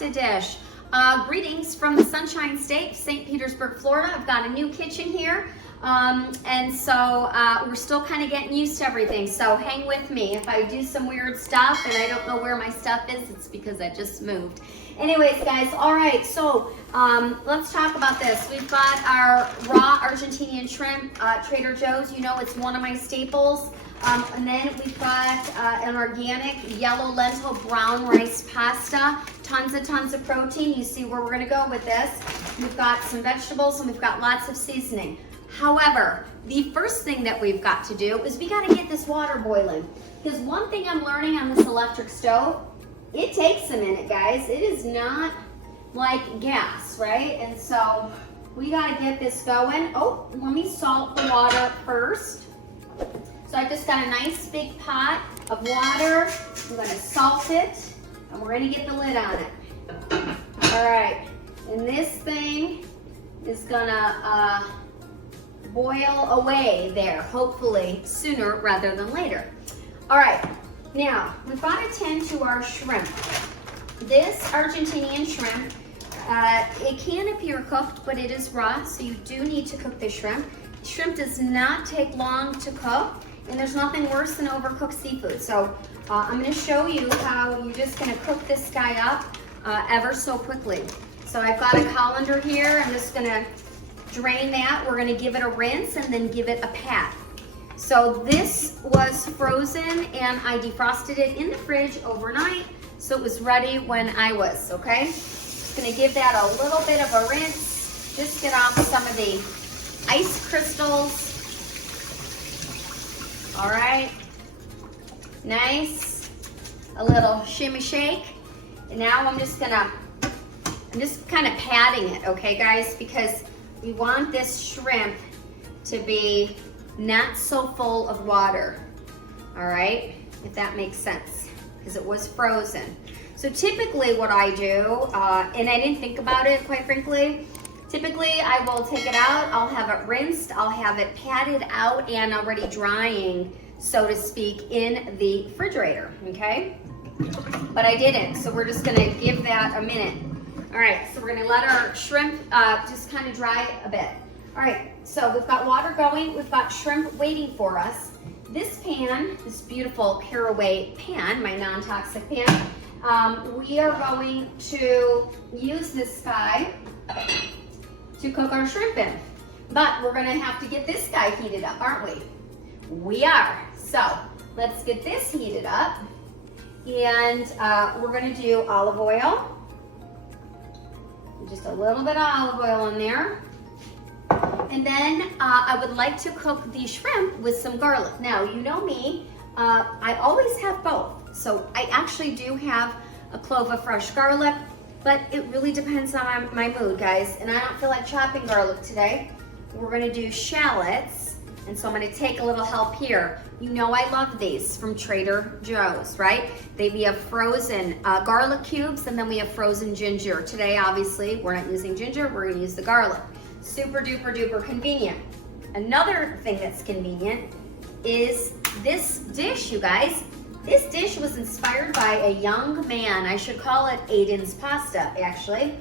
defrosted dish. Greetings from the Sunshine State, St. Petersburg, Florida. I've got a new kitchen here. And so we're still kind of getting used to everything. So hang with me. If I do some weird stuff and I don't know where my stuff is, it's because I just moved. Anyways, guys, all right, so let's talk about this. We've got our raw Argentinian shrimp, Trader Joe's. You know, it's one of my staples. And then we've got an organic yellow lentil brown rice pasta. Tons of protein. You see where we're gonna go with this. We've got some vegetables and we've got lots of seasoning. However, the first thing that we've got to do is we gotta get this water boiling. Because one thing I'm learning on this electric stove, it takes a minute, guys. It is not like gas, right? And so we gotta get this going. Oh, let me salt the water first. So I just got a nice big pot of water. I'm gonna salt it and we're gonna get the lid on it. All right, and this thing is gonna boil away there, hopefully sooner rather than later. All right, now we've got to tend to our shrimp. This Argentinian shrimp, it can appear cooked, but it is raw, so you do need to cook the shrimp. Shrimp does not take long to cook, and there's nothing worse than overcooked seafood. So I'm gonna show you how you're just gonna cook this guy up ever so quickly. So I've got a colander here. I'm just gonna drain that. We're gonna give it a rinse and then give it a pat. So this was frozen and I defrosted it in the fridge overnight so it was ready when I was, okay? Just gonna give that a little bit of a rinse, just get off some of the ice crystals. All right, nice, a little shimmy shake. And now I'm just kind of patting it, okay guys? Because we want this shrimp to be not so full of water, all right? If that makes sense, because it was frozen. So typically what I do, and I didn't think about it quite frankly, typically I will take it out, I'll have it rinsed, I'll have it patted out and already drying, so to speak, in the refrigerator, okay? But I didn't, so we're just gonna give that a minute. All right, so we're gonna let our shrimp just kind of dry a bit. All right, so we've got water going, we've got shrimp waiting for us. This pan, this beautiful Caraway pan, my non-toxic pan, we are going to use this guy to cook our shrimp in. But we're gonna have to get this guy heated up, aren't we? We are. So let's get this heated up. And we're gonna do olive oil. Just a little bit of olive oil in there. And then I would like to cook the shrimp with some garlic. Now, you know me, I always have both. So I actually do have a clove of fresh garlic, but it really depends on my mood, guys. And I don't feel like chopping garlic today. We're gonna do shallots. And so I'm gonna take a little help here. You know I love these from Trader Joe's, right? We have frozen garlic cubes and then we have frozen ginger. Today, obviously, we're not using ginger, we're gonna use the garlic. Super duper duper convenient. Another thing that's convenient is this dish, you guys. This dish was inspired by a young man. I should call it Aiden's pasta, actually,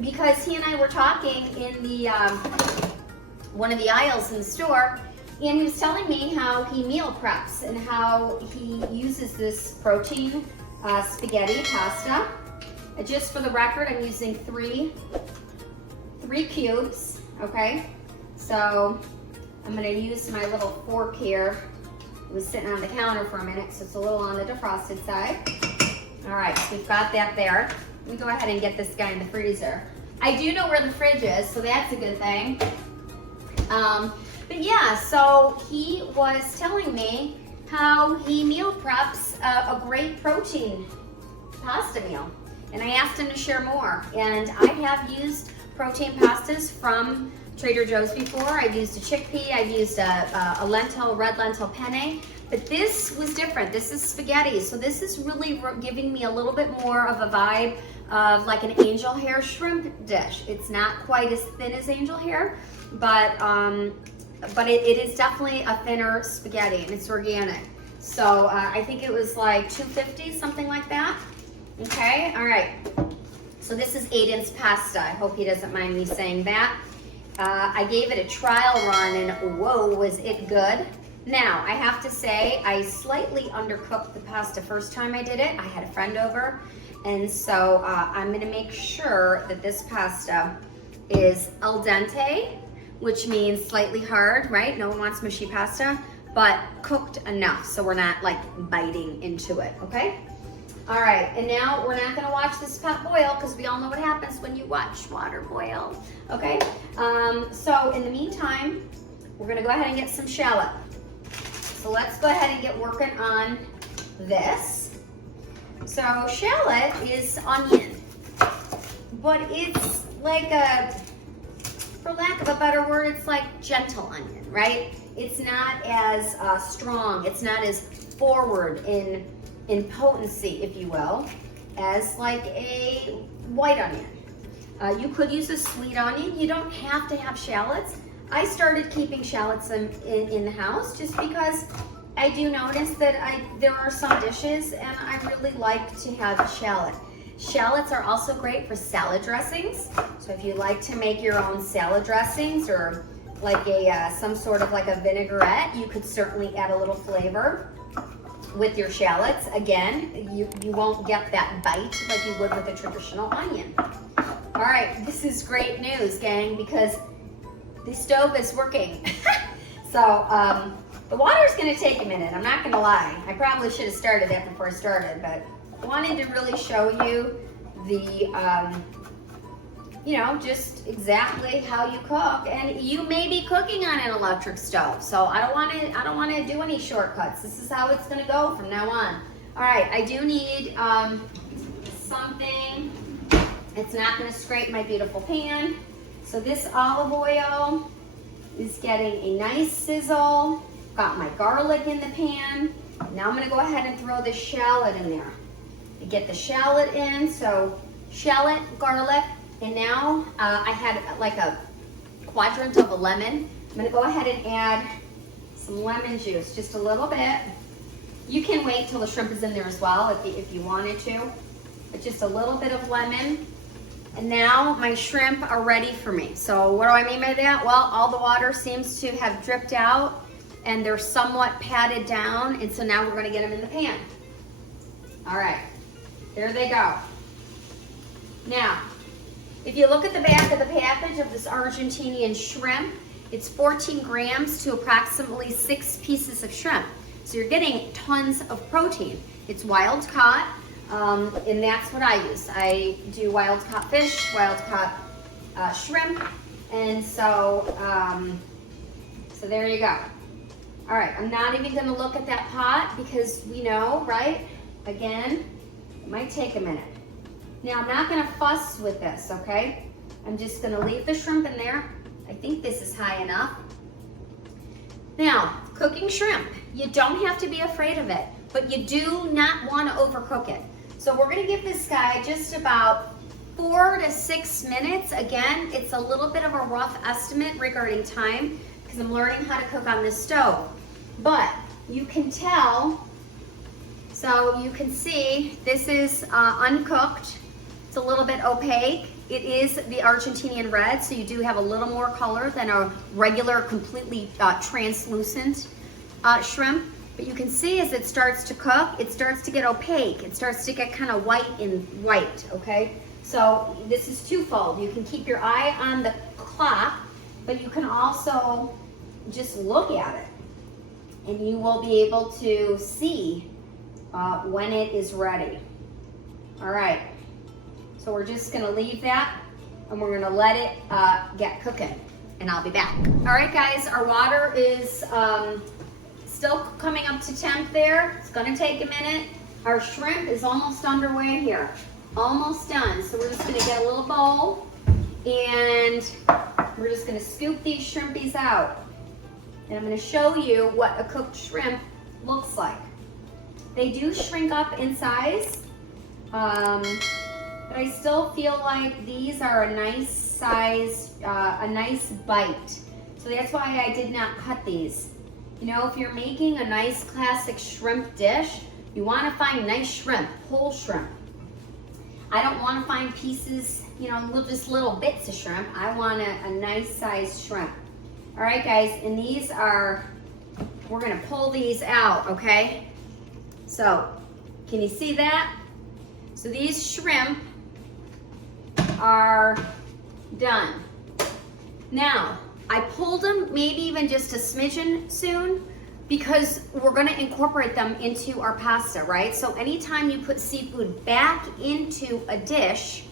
because he and I were talking in the one of the aisles in the store, and he was telling me how he meal preps and how he uses this protein spaghetti pasta. Just for the record, I'm using three cubes, okay? So I'm gonna use my little fork here. It was sitting on the counter for a minute, so it's a little on the defrosted side. All right, so we've got that there. Let me go ahead and get this guy in the freezer. I do know where the fridge is, so that's a good thing. But yeah, so he was telling me how he meal preps a great protein pasta meal. And I asked him to share more. And I have used protein pastas from Trader Joe's before. I've used a chickpea, I've used a lentil, red lentil penne. But this was different. This is spaghetti. So this is really giving me a little bit more of a vibe of like an angel hair shrimp dish. It's not quite as thin as angel hair, but it is definitely a thinner spaghetti and it's organic. So I think it was like $2.50, something like that. Okay, all right. So this is Aiden's pasta. I hope he doesn't mind me saying that. I gave it a trial run and whoa, was it good. Now, I have to say, I slightly undercooked the pasta first time I did it. I had a friend over, and so I'm gonna make sure that this pasta is al dente, which means slightly hard, right? No one wants mushy pasta, but cooked enough so we're not like biting into it, okay? All right, and now we're not gonna watch this pot boil because we all know what happens when you watch water boil, okay? So in the meantime, we're gonna go ahead and get some shallot. So let's go ahead and get working on this. So shallot is onion, but it's like for lack of a better word, it's like gentle onion, right? It's not as strong, it's not as forward in potency, if you will, as like a white onion. You could use a sweet onion. You don't have to have shallots. I started keeping shallots in the house just because I do notice that there are some dishes and I really like to have a shallot. Shallots are also great for salad dressings. So if you like to make your own salad dressings or like some sort of like a vinaigrette, you could certainly add a little flavor with your shallots. Again, you won't get that bite like you would with a traditional onion. All right, this is great news, gang, because the stove is working. So the water's gonna take a minute, I'm not gonna lie. I probably should have started that before I started, but I wanted to really show you the, you know, just exactly how you cook. And you may be cooking on an electric stove, so I don't want to do any shortcuts. This is how it's going to go from now on. All right, I do need something. It's not going to scrape my beautiful pan. So this olive oil is getting a nice sizzle. Got my garlic in the pan. Now I'm going to go ahead and throw the shallot in there. I get the shallot in, so shallot, garlic. And now I had like a quadrant of a lemon. I'm gonna go ahead and add some lemon juice, just a little bit. You can wait till the shrimp is in there as well if you wanted to, but just a little bit of lemon. And now my shrimp are ready for me. So what do I mean by that? Well, all the water seems to have dripped out and they're somewhat patted down. And so now we're gonna get them in the pan. All right, there they go. Now, if you look at the back of the package of this Argentinian shrimp, it's 14 grams to approximately 6 pieces of shrimp. So you're getting tons of protein. It's wild caught, and that's what I use. I do wild caught fish, wild caught shrimp, and so, so there you go. All right, I'm not even gonna look at that pot because we know, right? Again, it might take a minute. Now I'm not gonna fuss with this, okay? I'm just gonna leave the shrimp in there. I think this is high enough. Now, cooking shrimp, you don't have to be afraid of it, but you do not wanna overcook it. So we're gonna give this guy just about 4 to 6 minutes. Again, it's a little bit of a rough estimate regarding time because I'm learning how to cook on this stove. But you can tell, so you can see this is uncooked. It's a little bit opaque. It is the Argentinian red, so you do have a little more color than a regular, completely translucent shrimp. But you can see as it starts to cook, it starts to get opaque. It starts to get kind of white in white, okay? So this is twofold. You can keep your eye on the clock, but you can also just look at it. And you will be able to see when it is ready. All right. So we're just gonna leave that and we're gonna let it get cooking and I'll be back. All right guys, our water is still coming up to temp there. It's gonna take a minute. Our shrimp is almost underway here. Almost done. So we're just gonna get a little bowl and we're just gonna scoop these shrimpies out. And I'm gonna show you what a cooked shrimp looks like. They do shrink up in size. But I still feel like these are a nice size, a nice bite. So that's why I did not cut these. You know, if you're making a nice classic shrimp dish, you want to find nice shrimp, whole shrimp. I don't want to find pieces, you know, just little bits of shrimp. I want a nice sized shrimp. All right, guys, and these are, we're gonna pull these out, okay? So, can you see that? So these shrimp are done. Now, I pulled them maybe even just a smidgen soon because we're gonna incorporate them into our pasta, right? So anytime you put seafood back into a dish,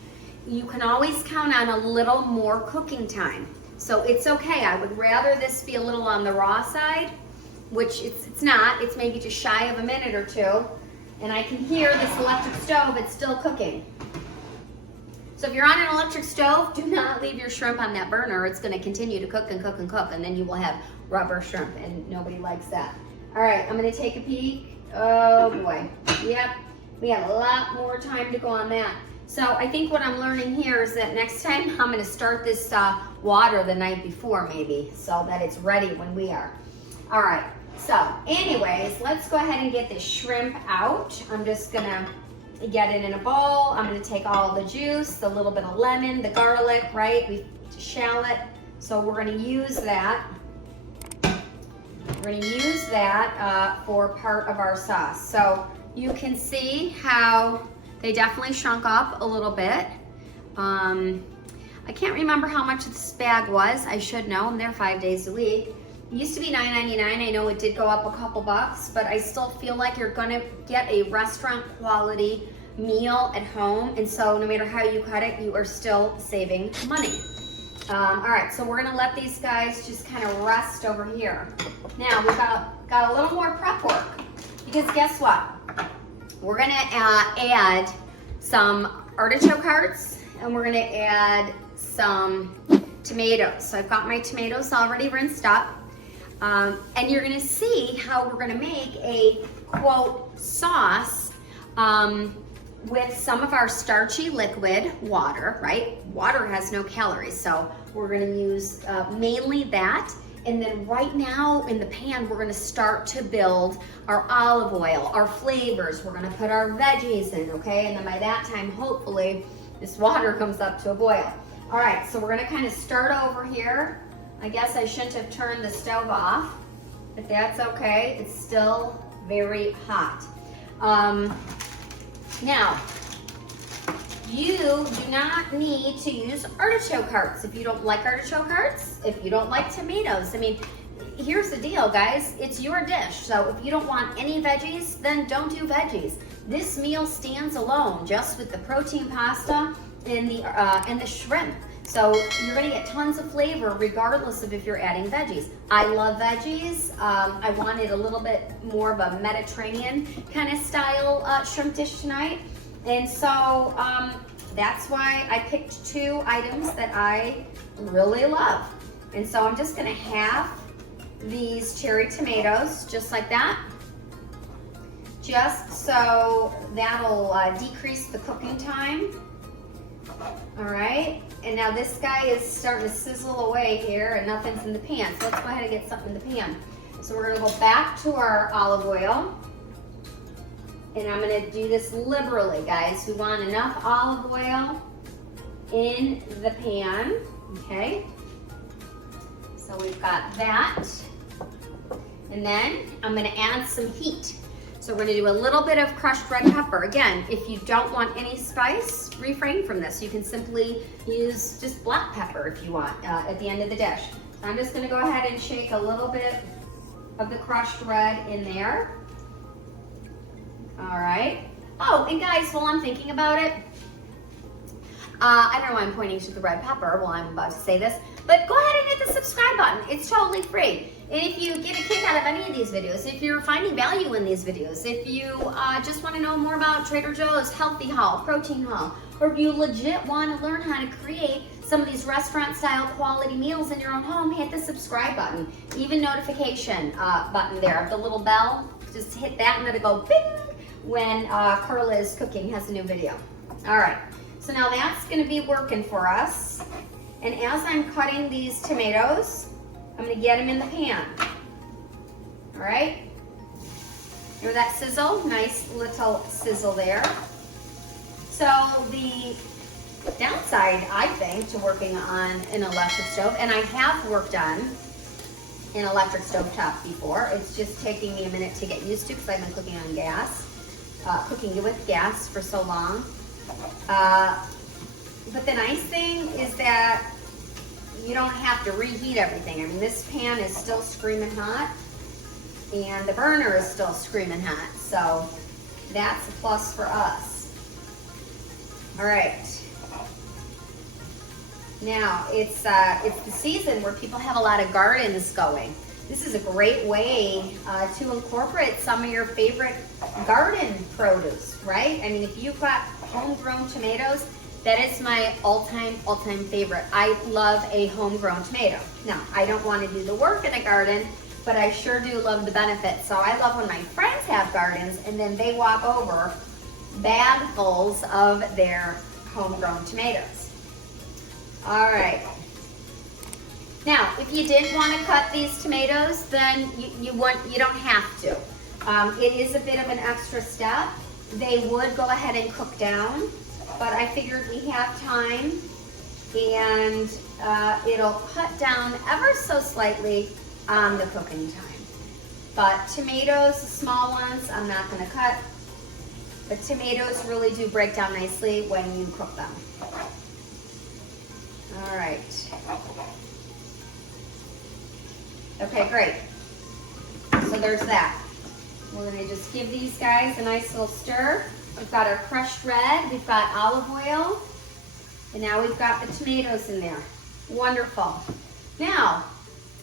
you can always count on a little more cooking time. So it's okay. I would rather this be a little on the raw side, which it's not. It's maybe just shy of a minute or two. And I can hear this electric stove, it's still cooking. So if you're on an electric stove, do not leave your shrimp on that burner. It's gonna continue to cook and cook and cook, and then you will have rubber shrimp, and nobody likes that. All right, I'm gonna take a peek. Oh boy, yep, we have a lot more time to go on that. So I think what I'm learning here is that next time I'm gonna start this water the night before maybe, so that it's ready when we are. All right, so anyways, let's go ahead and get this shrimp out. I'm just gonna get it in a bowl. I'm gonna take all the juice, the little bit of lemon, the garlic, right? We shallot, so we're gonna use that. We're gonna use that for part of our sauce. So you can see how they definitely shrunk up a little bit. I can't remember how much this bag was. I should know, I'm there 5 days a week. It used to be $9.99. I know it did go up a couple bucks, but I still feel like you're gonna get a restaurant quality meal at home. And so no matter how you cut it, you are still saving money. All right, so we're gonna let these guys just kind of rest over here. Now we've got a little more prep work, because guess what? We're gonna add some artichoke hearts, and we're gonna add some tomatoes. So I've got my tomatoes already rinsed up. And you're gonna see how we're gonna make a, quote, sauce with some of our starchy liquid water, right? Water has no calories, so we're gonna use mainly that. And then right now in the pan, we're gonna start to build our olive oil, our flavors. We're gonna put our veggies in, okay? And then by that time, hopefully, this water comes up to a boil. All right, so we're gonna kind of start over here. I guess I shouldn't have turned the stove off, but that's okay. It's still very hot. Now, you do not need to use artichoke hearts if you don't like artichoke hearts, if you don't like tomatoes. I mean, here's the deal, guys. It's your dish. So if you don't want any veggies, then don't do veggies. This meal stands alone just with the protein pasta and the shrimp. So you're gonna get tons of flavor regardless of if you're adding veggies. I love veggies. I wanted a little bit more of a Mediterranean kind of style shrimp dish tonight. And so that's why I picked 2 items that I really love. And so I'm just gonna half these cherry tomatoes, just like that. Just so that'll decrease the cooking time. All right, and now this guy is starting to sizzle away here and nothing's in the pan. So let's go ahead and get something in the pan. So we're gonna go back to our olive oil. And I'm gonna do this liberally, guys. We want enough olive oil in the pan, okay? So we've got that. And then I'm gonna add some heat. So we're gonna do a little bit of crushed red pepper. Again, if you don't want any spice, refrain from this. You can simply use just black pepper if you want at the end of the dish. So I'm just gonna go ahead and shake a little bit of the crushed red in there. All right. Oh, and guys, while I'm thinking about it, I don't know why I'm pointing to the red pepper while I'm about to say this, but go ahead and hit the subscribe button. It's totally free. And if you get a kick out of any of these videos, if you're finding value in these videos, if you just want to know more about Trader Joe's healthy haul, protein haul, or if you legit want to learn how to create some of these restaurant style quality meals in your own home, hit the subscribe button. Even notification button there, the little bell, just hit that and let it go bing when Carla is cooking, has a new video. All right, so now that's gonna be working for us. And as I'm cutting these tomatoes, I'm gonna get them in the pan. All right, hear that sizzle? Nice little sizzle there. So the downside, I think, to working on an electric stove, and I have worked on an electric stove top before, it's just taking me a minute to get used to because I've been cooking on gas, cooking with gas for so long. But the nice thing is that you don't have to reheat everything. I mean, this pan is still screaming hot and the burner is still screaming hot. So that's a plus for us. All right. Now, it's the season where people have a lot of gardens going. This is a great way to incorporate some of your favorite garden produce, right? I mean, if you've got homegrown tomatoes, that is my all-time favorite. I love a homegrown tomato. Now, I don't want to do the work in a garden, but I sure do love the benefits. So I love when my friends have gardens and then they walk over bagfuls of their homegrown tomatoes. All right. Now, if you didn't want to cut these tomatoes, then you don't have to. It is a bit of an extra step. They would go ahead and cook down, but I figured we have time and it'll cut down ever so slightly on the cooking time. But tomatoes, the small ones, I'm not going to cut. But tomatoes really do break down nicely when you cook them. All right. Okay, great. So there's that. We're going to just give these guys a nice little stir. We've got our crushed red, we've got olive oil, and now we've got the tomatoes in there. Wonderful. Now,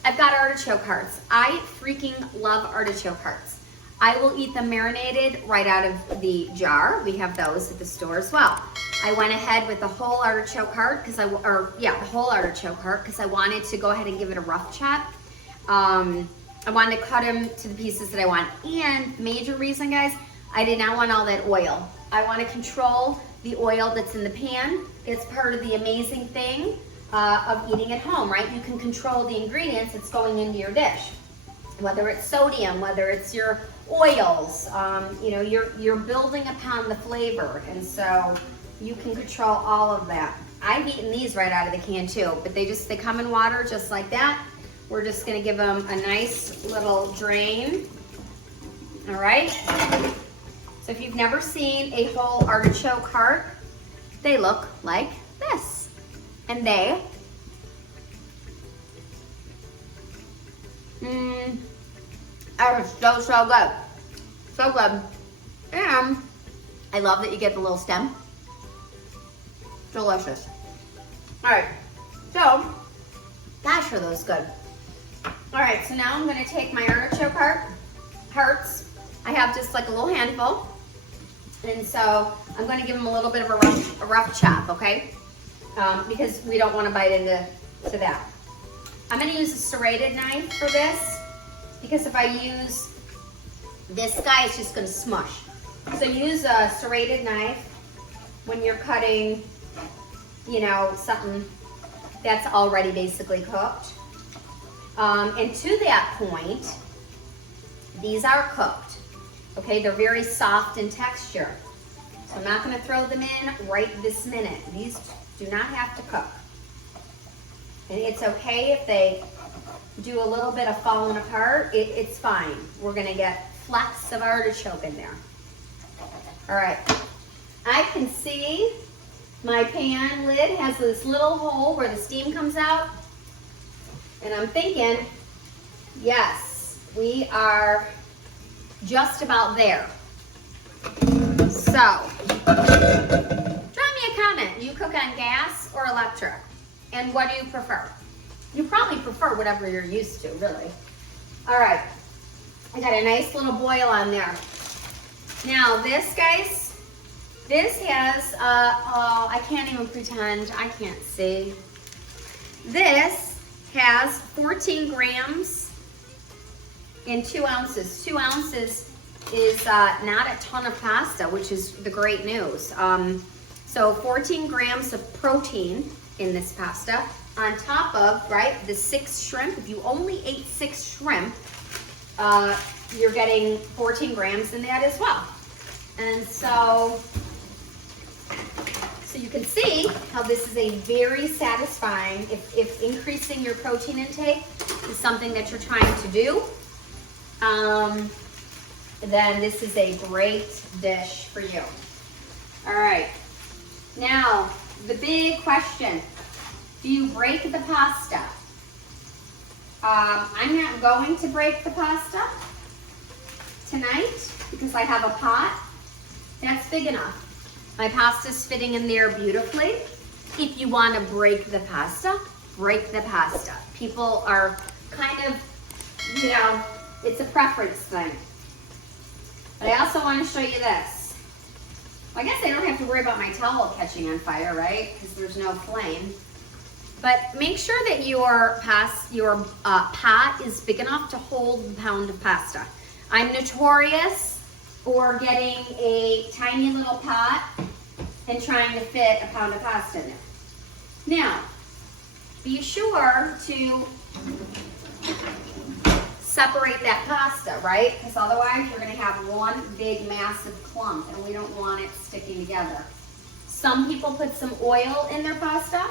I've got artichoke hearts. I freaking love artichoke hearts. I will eat them marinated right out of the jar. We have those at the store as well. I went ahead with the whole artichoke heart because the whole artichoke heart because I wanted to go ahead and give it a rough chop. I wanted to cut them to the pieces that I want. And major reason, guys, I did not want all that oil. I want to control the oil that's in the pan. It's part of the amazing thing of eating at home, right? You can control the ingredients that's going into your dish. Whether it's sodium, whether it's your oils, you know, you're building upon the flavor, and so you can control all of that. I've eaten these right out of the can too, but they come in water just like that. We're just gonna give them a nice little drain. All right. So if you've never seen a whole artichoke heart, they look like this. And they are so good. So good. And I love that you get the little stem. Delicious. All right, so gosh, are those good. All right, so now I'm gonna take my artichoke hearts. I have just like a little handful. And so I'm gonna give them a little bit of a rough chop, okay? Because we don't wanna bite into that. I'm gonna use a serrated knife for this because if I use this guy, it's just gonna smush. So use a serrated knife when you're cutting, you know, something that's already basically cooked. And to that point, these are cooked. Okay, they're very soft in texture. So I'm not gonna throw them in right this minute. These do not have to cook. And it's okay if they do a little bit of falling apart, it's fine. We're gonna get flecks of artichoke in there. All right, I can see my pan lid has this little hole where the steam comes out. And I'm thinking, yes, we are just about there. So, drop me a comment. You cook on gas or electric? And what do you prefer? You probably prefer whatever you're used to, really. All right, I got a nice little boil on there. Now this, guys, this has, oh, I can't even pretend, I can't see. This has 14 grams in 2 ounces. 2 ounces is not a ton of pasta, which is the great news. So 14 grams of protein in this pasta on top of, right, the 6 shrimp. If you only ate 6 shrimp, you're getting 14 grams in that as well. And so So you can see how this is a very satisfying, if increasing your protein intake is something that you're trying to do, then this is a great dish for you. All right, now the big question, do you break the pasta? I'm not going to break the pasta tonight because I have a pot that's big enough. My pasta's fitting in there beautifully. If you want to break the pasta, break the pasta. People are kind of, you know, it's a preference thing. But I also want to show you this. Well, I guess I don't have to worry about my towel catching on fire, right? Because there's no flame. But make sure that your pot is big enough to hold the pound of pasta. I'm notorious for getting a tiny little pot and trying to fit a pound of pasta in there. Now, be sure to separate that pasta, right? Because otherwise you're going to have one big massive clump and we don't want it sticking together. Some people put some oil in their pasta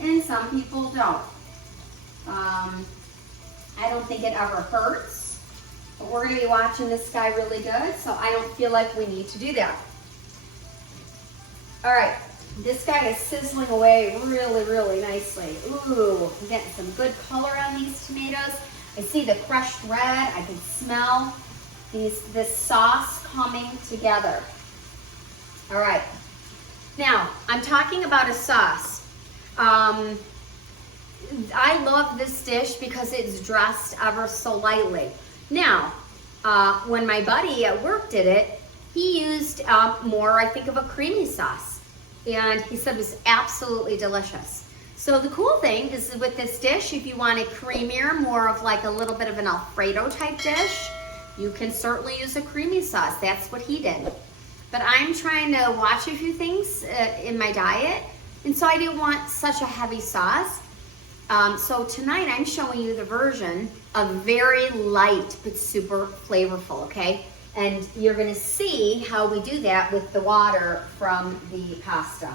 and some people don't. I don't think it ever hurts, but we're going to be watching this guy really good, so I don't feel like we need to do that. All right, this guy is sizzling away really, really nicely. Ooh, I'm getting some good color on these tomatoes. I see the crushed red. I can smell this sauce coming together. All right, now I'm talking about a sauce. I love this dish because it's dressed ever so lightly. Now, when my buddy at work did it, he used more, I think, of a creamy sauce. And he said it was absolutely delicious. So the cool thing is with this dish, if you want it creamier, more of like a little bit of an Alfredo type dish, you can certainly use a creamy sauce. That's what he did. But I'm trying to watch a few things in my diet. And so I didn't want such a heavy sauce. So tonight I'm showing you the version of very light but super flavorful, okay? And you're gonna see how we do that with the water from the pasta.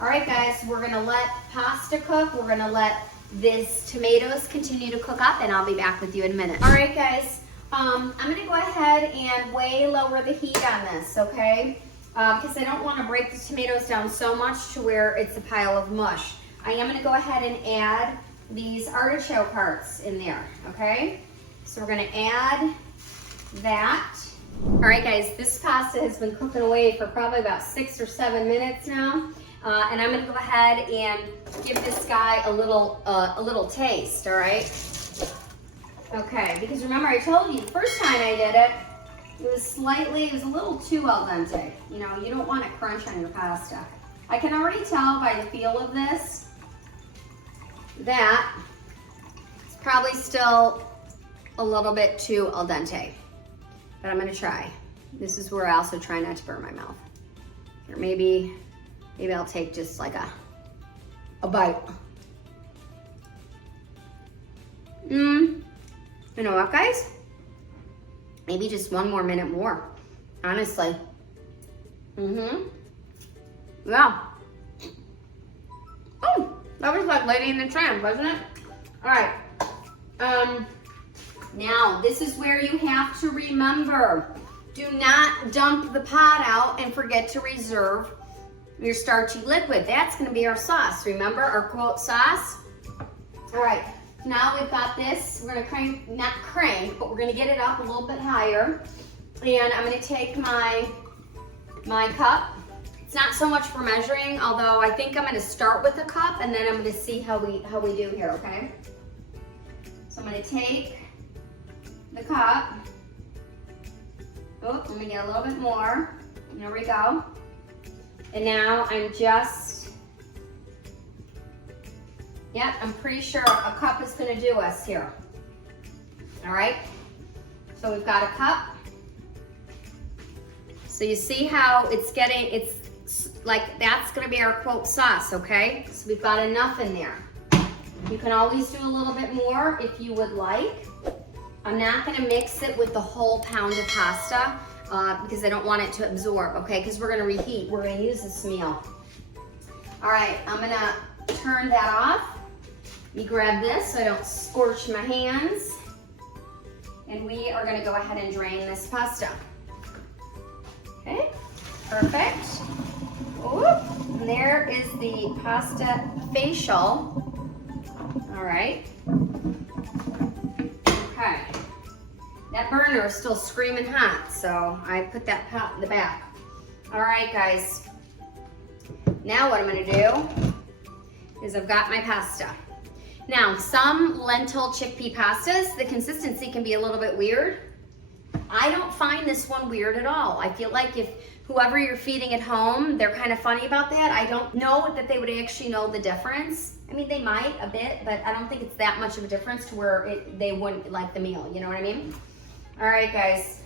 All right, guys, we're gonna let pasta cook. We're gonna let this tomatoes continue to cook up and I'll be back with you in a minute. All right, guys, I'm gonna go ahead and way lower the heat on this, okay? Because I don't wanna break the tomatoes down so much to where it's a pile of mush. I am gonna go ahead and add these artichoke hearts in there, okay? So we're gonna add that. All right, guys, this pasta has been cooking away for probably about 6 or 7 minutes now. And I'm gonna go ahead and give this guy a little taste, all right? Okay, because remember I told you the first time I did it, it was a little too al dente. You know, you don't want it crunch on your pasta. I can already tell by the feel of this that it's probably still a little bit too al dente, but I'm gonna try. This is where I also try not to burn my mouth. Or maybe I'll take just like a bite. You know what, guys? Maybe just 1 more minute more, honestly. Yeah. Oh, that was like Lady in the Tramp, wasn't it? All right. Now, this is where you have to remember, do not dump the pot out and forget to reserve your starchy liquid. That's gonna be our sauce. Remember our quote sauce? All right, now we've got this. We're gonna not crank, but we're gonna get it up a little bit higher. And I'm gonna take my cup. It's not so much for measuring, although I think I'm gonna start with a cup and then I'm gonna see how we do here, okay? So I'm gonna take the cup. Oh, let me get a little bit more. There we go. And now I'm pretty sure a cup is gonna do us here. All right, so we've got a cup. So you see how it's like, that's gonna be our quote sauce, okay? So we've got enough in there. You can always do a little bit more if you would like. I'm not gonna mix it with the whole pound of pasta because I don't want it to absorb, okay? Because we're gonna reheat, we're gonna use this meal. All right, I'm gonna turn that off. Let me grab this so I don't scorch my hands. And we are gonna go ahead and drain this pasta. Okay, perfect. Whoop. And there is the pasta facial. All right. Okay. That burner is still screaming hot, so I put that pot in the back. All right, guys. Now what I'm gonna do is I've got my pasta. Now, some lentil chickpea pastas, the consistency can be a little bit weird. I don't find this one weird at all. I feel like if whoever you're feeding at home, they're kind of funny about that. I don't know that they would actually know the difference. I mean, they might a bit, but I don't think it's that much of a difference to where they wouldn't like the meal, you know what I mean? All right, guys.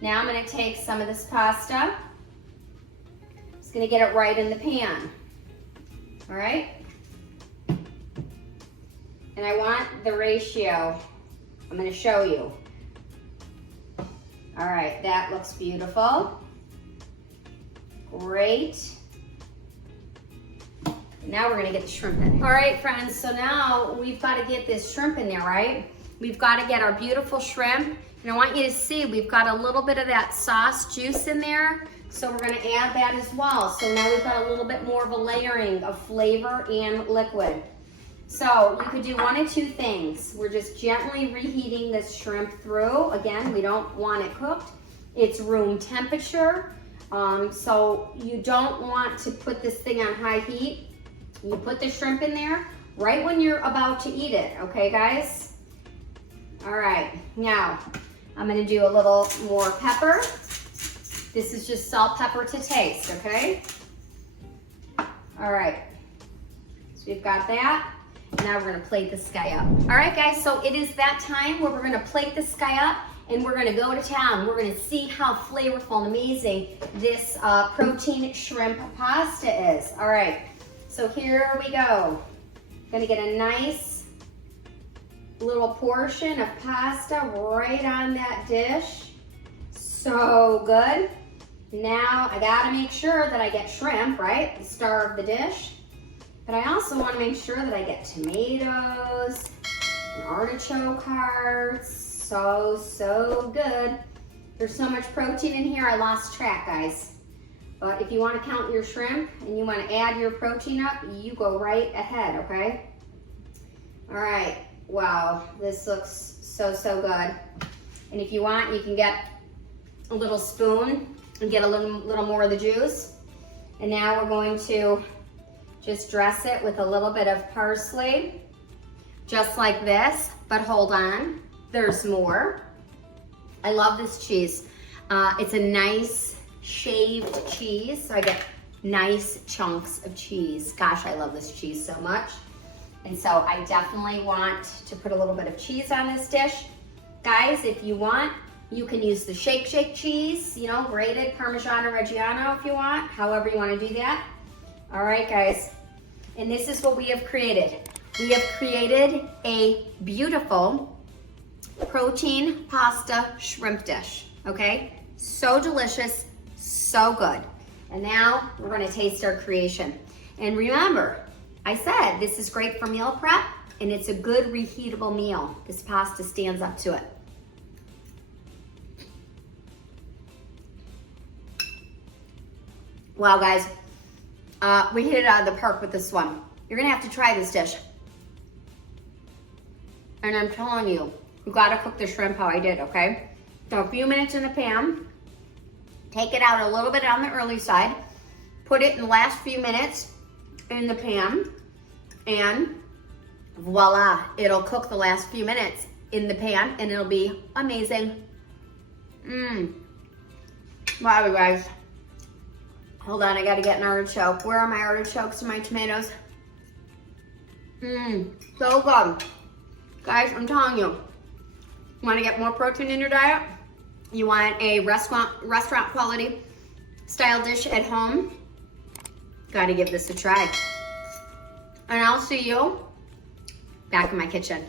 Now I'm gonna take some of this pasta. Just gonna get it right in the pan. All right? And I want the ratio. I'm gonna show you. All right, that looks beautiful. Great. Now we're gonna get the shrimp in. All right, friends, so now we've gotta get this shrimp in there, right? We've gotta get our beautiful shrimp. And I want you to see, we've got a little bit of that sauce juice in there. So we're gonna add that as well. So now we've got a little bit more of a layering of flavor and liquid. So you could do one of two things. We're just gently reheating this shrimp through. Again, we don't want it cooked. It's room temperature. So you don't want to put this thing on high heat. You put the shrimp in there right when you're about to eat it, okay guys? All right, now I'm gonna do a little more pepper. This is just salt, pepper to taste, okay? All right, so we've got that. Now we're gonna plate this guy up. All right, guys, so it is that time where we're gonna plate this guy up and we're gonna go to town. We're gonna see how flavorful and amazing this protein shrimp pasta is. All right, so here we go. Gonna get a nice little portion of pasta right on that dish. So good. Now I gotta make sure that I get shrimp, right? The star of the dish. But I also want to make sure that I get tomatoes and artichoke hearts. So good. There's so much protein in here, I lost track, guys. But if you want to count your shrimp and you want to add your protein up, you go right ahead, okay? All right, wow, this looks so good. And if you want, you can get a little spoon and get a little more of the juice. And now we're going to just dress it with a little bit of parsley, just like this, but hold on, there's more. I love this cheese. It's a nice shaved cheese, so I get nice chunks of cheese. Gosh, I love this cheese so much. And so I definitely want to put a little bit of cheese on this dish. Guys, if you want, you can use the shake cheese, you know, grated Parmigiano Reggiano if you want, however you want to do that. All right, guys, and this is what we have created. We have created a beautiful protein pasta shrimp dish, okay? So delicious, so good. And now we're gonna taste our creation. And remember, I said this is great for meal prep, and it's a good reheatable meal. This pasta stands up to it. Wow, guys. We hit it out of the park with this one. You're gonna have to try this dish. And I'm telling you, you gotta cook the shrimp how I did, okay? So a few minutes in the pan, take it out a little bit on the early side, put it in the last few minutes in the pan, and voila, it'll cook the last few minutes in the pan and it'll be amazing. Wow, you guys. Hold on, I gotta get an artichoke. Where are my artichokes and my tomatoes? So good. Guys, I'm telling you, you wanna get more protein in your diet? You want a restaurant quality style dish at home? Gotta give this a try. And I'll see you back in my kitchen.